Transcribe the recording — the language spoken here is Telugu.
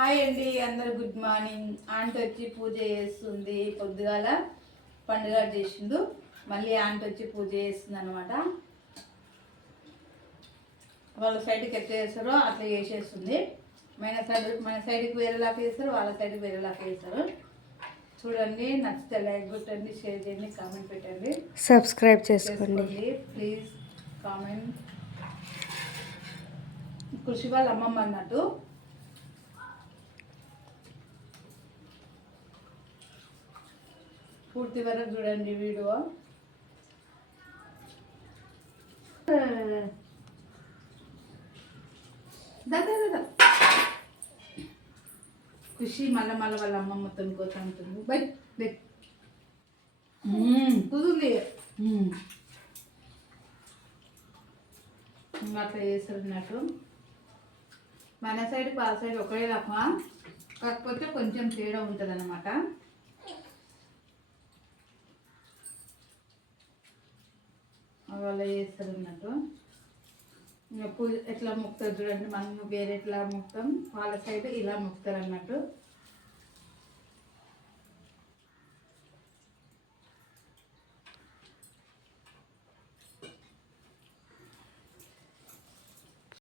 హాయ్ అండి, అందరు గుడ్ మార్నింగ్. ఆంటీ వచ్చి పూజ చేస్తుంది. పొద్దుగాల పండుగ చేసిండు, మళ్ళీ ఆంటీ వచ్చి పూజ చేస్తుంది అనమాట. వాళ్ళ సైడ్కి ఎట్లా చేస్తారో అట్లా చేసేస్తుంది. మన సైడ్కి వేరేలాగా చేస్తారు, వాళ్ళ సైడ్కి వేరేలాగా చేస్తారు. చూడండి, నచ్చితే లైక్ కొట్టండి, షేర్ చేయండి, కామెంట్ పెట్టండి, సబ్స్క్రైబ్ చేసుకోండి ప్లీజ్. కామెంట్. కృషి వాళ్ళ అమ్మమ్మ అన్నట్టు. పూర్తి వరకు చూడండి వీడియో. ఖుషి మళ్ళీ వాళ్ళ అమ్మమ్మతో కోసం ఉంటుంది. బై కుదురులే అట్లా చేస్తున్నట్టు. మన సైడ్ ఆ సైడ్ ఒకటే రకమా, కాకపోతే కొంచెం తేడా ఉంటుంది అన్నమాట. వాళ్ళ చేస్తారు అన్నట్టు. పూజ ఎట్లా మొక్కుతారు చూడండి, మనం వేరే ఎట్లా మొక్కుతాం, వాళ్ళ సైడ్ ఇలా మొక్కుతారు అన్నట్టు.